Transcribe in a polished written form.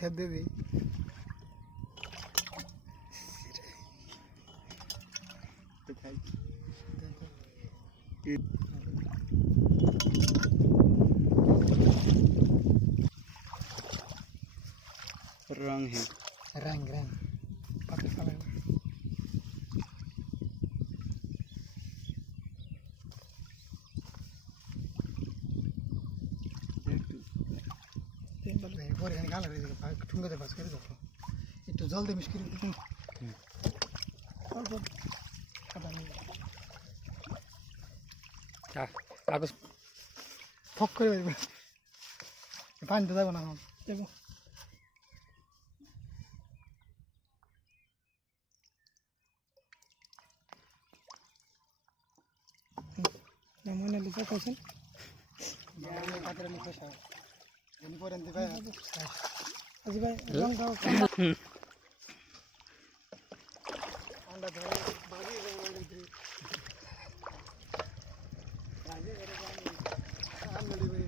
সেদ দিয়ে দিই रंग है रंग रंग पत्ते फल ठुंगाते पास कर दो एक तो जल्दी मुश्किल कागज फक করে পানি তো যাবো না এখন যাবো মনে লিখে কোছেন কাতরে লিখে স্যার এনি পরেন দিবা আজি ভাই রং দাও আন্ডা ধরে বাজি রাজি করে রাজি করে আমি আমলি